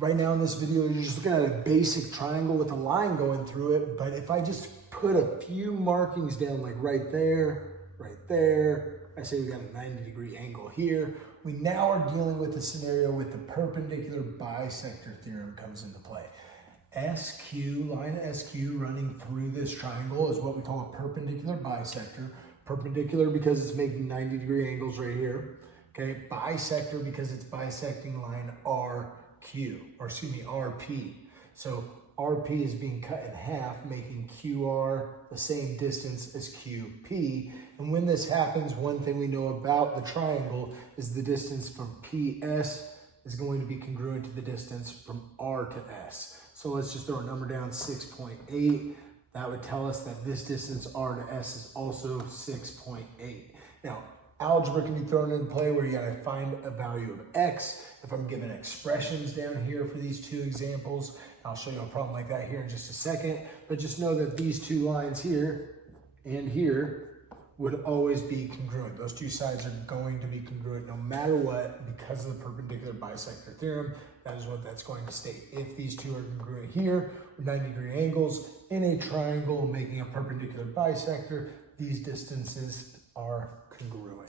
right now in this video, you're just looking at a basic triangle with a line going through it. But if I just put a few markings down, like right there, I say we got a 90-degree angle here. We now are dealing with a scenario with the perpendicular bisector theorem comes into play. SQ, line SQ running through this triangle is what we call a perpendicular bisector. Perpendicular because it's making 90-degree angles right here. Okay, bisector because it's bisecting line RQ, or excuse me, RP. So RP is being cut in half, making QR the same distance as QP. And when this happens, one thing we know about the triangle is the distance from PS is going to be congruent to the distance from R to S. So let's just throw a number down, 6.8. That would tell us that this distance R to S is also 6.8. Now, algebra can be thrown into play where you gotta find a value of X. If I'm given expressions down here for these two examples, I'll show you a problem like that here in just a second, but just know that these two lines here and here would always be congruent. Those two sides are going to be congruent no matter what because of the perpendicular bisector theorem. That is what that's going to state. If these two are congruent here with 90-degree angles in a triangle making a perpendicular bisector, these distances are congruent.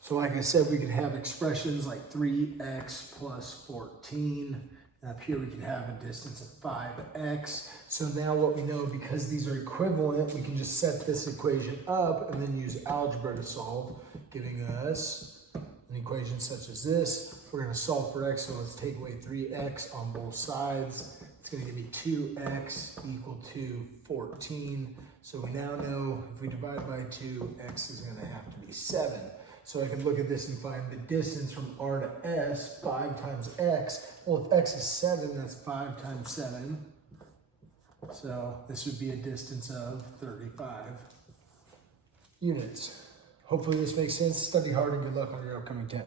So like I said, we could have expressions like 3x plus 14. And up here we can have a distance of 5x. So now what we know, because these are equivalent, we can just set this equation up and then use algebra to solve, giving us an equation such as this. We're going to solve for x, so let's take away 3x on both sides. It's going to give me 2x equal to 14. So we now know if we divide by 2, x is going to have to be 7. So I can look at this and find the distance from R to S, 5 times x. Well, if x is 7, that's 5 times 7. So this would be a distance of 35 units. Hopefully this makes sense. Study hard and good luck on your upcoming test.